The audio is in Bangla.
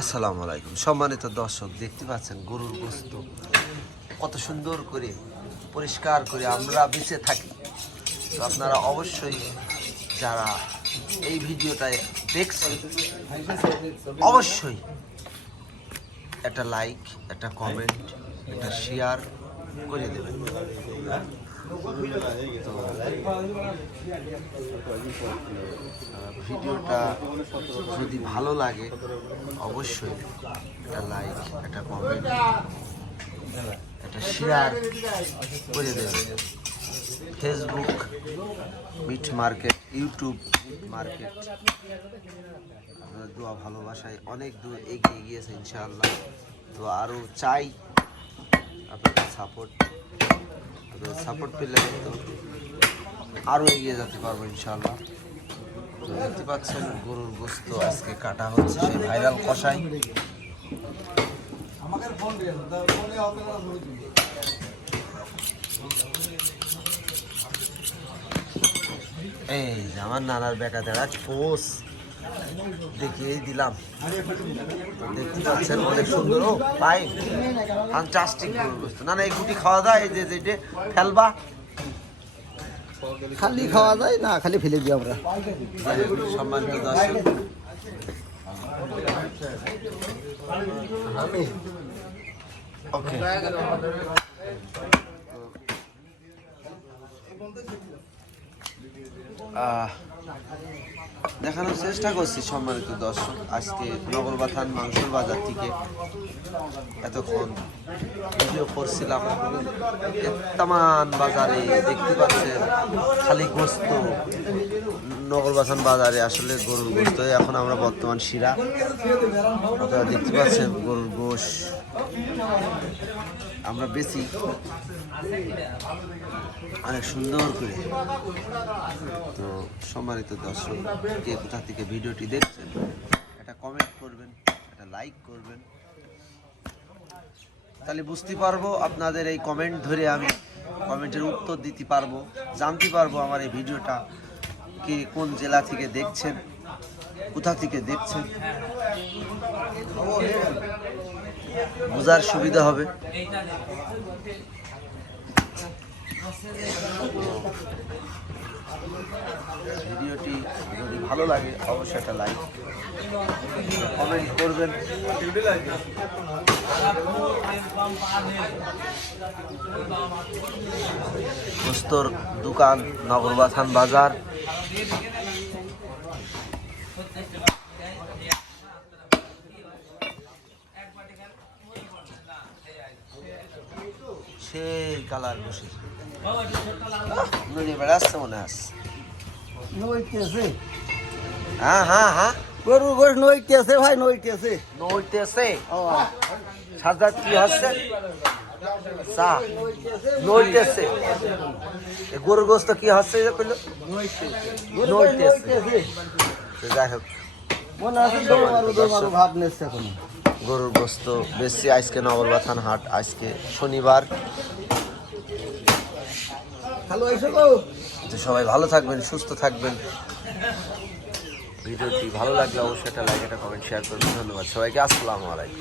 আসসালামু আলাইকুম সম্মানিত দর্শক, দেখতে পাচ্ছেন গরুর গোশত কত সুন্দর করে পরিষ্কার করে আমরা বেঁচে থাকি। তো আপনারা অবশ্যই যারা এই ভিডিওটায় দেখছেন অবশ্যই একটা লাইক, একটা কমেন্ট, একটা শেয়ার করে দেবেন। তো ভিডিওটা যদি ভালো লাগে অবশ্যই একটা লাইক, একটা কমেন্ট, একটা শেয়ার করে দেবেন। Facebook meet market, YouTube meet market আপনার দোয়া ভালোবাসায় অনেক দূর এগিয়ে গিয়েছে ইনশাআল্লাহ। তো আরও চাই আপনাদের সাপোর্ট পেলে আরও এগিয়ে যেতে পারবো ইনশাআল্লাহ। তো দেখতে পাচ্ছেন গরুর গোশত আজকে কাটা হচ্ছে, সেই ভাইরাল কষাই। এই যে আমার নানার বেকা দেড়া পোস দেখিয়েই দিলাম। দেখতে পাচ্ছেন অনেক সুন্দর, ও পাই ফ্যান্টাস্টিক গরুর গোশত। না না, এই গুটি খাওয়া যায়, এই যে যেটা ফেলবা খালি খাওয়া যায় না, খালি ফেলে দিই আমরা। সম্মানিত দর্শক, ওকে দেখানোর চেষ্টা করছি সম্মানিত দর্শক। আজকে নগরবাথান মাংসের বাজার থেকে এতক্ষণ ভিডিও করছিলাম। তামান বাজারে দেখতে পাচ্ছেন খালি গোস্ত, নগরবাথান বাজারে আসলে গরুর গোস্ত। এখন আমরা বর্তমান শিরা, আপনারা দেখতে পাচ্ছেন গরুর গোশ আমরা বেশি অনেক সুন্দর করে। তো সম্মানিত দর্শক, কে কোথা থেকে ভিডিওটি দেখছেন একটা কমেন্ট করবেন, একটা লাইক করবেন, তাহলে বুঝতে পারবো আপনাদের এই কমেন্ট ধরে আমি কমেন্টের উত্তর দিতে পারবো, জানতে পারবো আমার এই ভিডিওটা কে কোন জেলা থেকে দেখছেন, কোথা থেকে দেখছেন, বোঝার সুবিধা হবে। ভিডিওটি যদি ভালো লাগে অবশ্যই একটা লাইক, কমেন্ট করবেন। গোস্তর দোকান নগরবাথান বাজার। সেই কালার বসে নদী বেড়াচ্ছে মনে আছে। নইতেছে, হ্যাঁ হ্যাঁ হ্যাঁ, গরুর গোশ নইতেছে ভাই, নইতেছে। নইতেছে সাজাত কি হচ্ছে চা নইতেছে। গরুর গোস্ত কি হচ্ছে যে পেল নইতেছে। যাই হোক, মনে আছে দৌড়ারো ভাব নেছে এখন। গরুর গোস্ত বেশি আজকে নগরবাথান হাট, আজকে শনিবার। ভালো আইছো গো। তো সবাই ভালো থাকবেন, সুস্থ থাকবেন। ভিডিওটি ভালো লাগলে অবশ্যই একটা লাইক, একটা কমেন্ট, শেয়ার করবেন। ধন্যবাদ সবাইকে। আসসালামু আলাইকুম।